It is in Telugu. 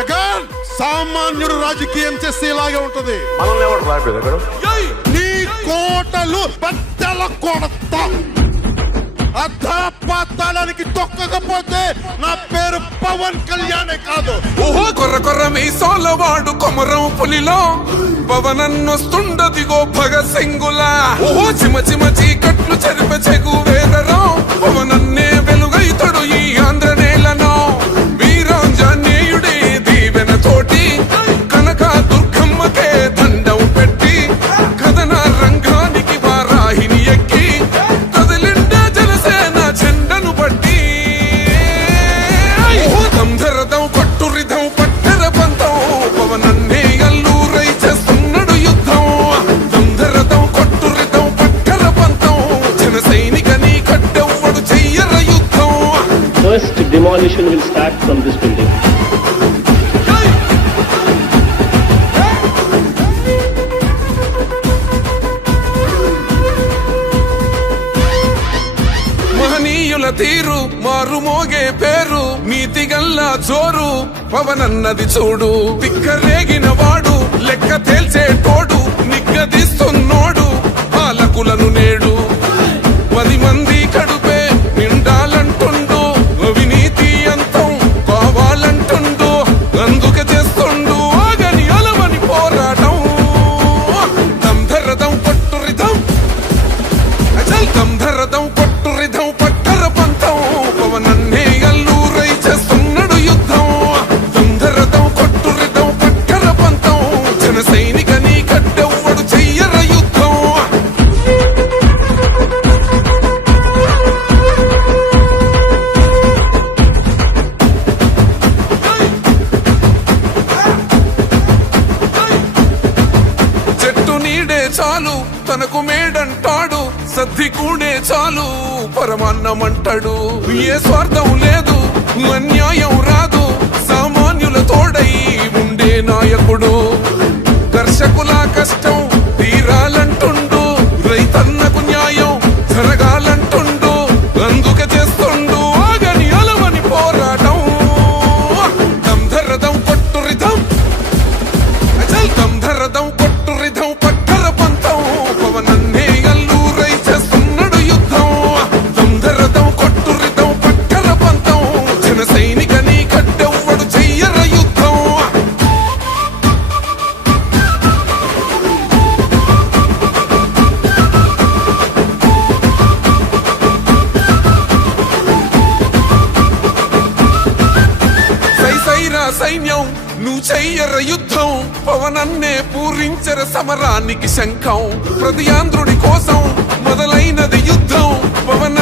జగన్ సామాన్యుడు రాజకీయం చేస్తే ఇలాగే ఉంటది. మనల్ని ఎవరు రాలేదు నీ కోటలు బద్దల కొడతా. అధాపాతాళానికి తొక్కకపోతే నా పేరు పవన్ కళ్యాణే కాదు. ఓహో కొర్ర కొర్ర మీ సోలవాడు కొమరం పులిలో పవనన్నొస్తుండదిగో భగత్ సింగులా. ఓహో చిమ చిమ చీకట్లు చెరిప చెగు వేదరం పవనన్నే వెలుగైతడు ఈ ఆంధ్ర నేలను. వీరాంజనేయుడే దీవెన తోటి కనక దుర్గమ్మకే దండం పెట్టి కథన రంగానికి వారాహిని ఎక్కి కదిలిండే జనసేన చెండను బట్టి. దంధరదం కొట్టురిదం పట్టర పంతం పవనన్నే అల్లూరై చేస్తున్నాడు యుద్ధం. దంధరదం కొట్టురిదం పట్టర పంతం జన సైనికని కట్టెవ్వడు చెయ్యర యుద్ధం. First demolition will start from this building. మహనీయుల తీరు మారుమోగే పేరు నీతిగల్లా జోరు పవనన్నది చూడు. తిక్కరేగిన వాడు లెక్క తేల్చేటోడు నిగ్గదీస్తున్నోడు పాలకులను నేడు. 10 మంది కడుపే నిండాలంటుండు అవినీతి అంతం కావాలంటుండు అందుకే చేస్తుండు ఆగని అలవని పోరాటం. దంధరదం కొట్టురిదం అచల్ దంధరదం కొట్టురిదం పట్టర పంతం పవనన్నే అల్లూరై చేస్తున్నాడు యుద్ధం. దంధరదం కొట్టురిదం పట్టర పంతం జన సైనికని కట్టెవ్వడు చెయ్యర యుద్ధం. చెట్టు నీడే చాలు తనకు మేడంటాడు సద్ది కూడే చాలు పరమాన్నమంటాడు. ఏ స్వార్థం లేదు అన్యాయం రాదు సామాన్యుల తోడై ఉండే నాయకుడు. కర్షకుల కష్టం తీరాలంటుండు రైతన్నకు న్యాయం జరగాలంటుండు అందుకే చేస్తుండు ఆగని అలవని పోరాటం. దంధరదం కొట్టురిదం అచల్ దంధరదం కొట్టురిదం పట్టర పంతం పవనన్నే అల్లూరై చేస్తున్నాడు యుద్ధం. దంధరదం కొట్టురిదం పట్టర పంతం జన సైనికని కట్టెవ్వడు చెయ్యర యుద్ధం. సైసైరా సైన్యం నువ్వు చెయ్యర యుద్ధం పవనన్నే పూరించర సమరానికి శంఖం. ప్రతి ఆంధ్రుడి కోసం మొదలైనది యుద్ధం పవన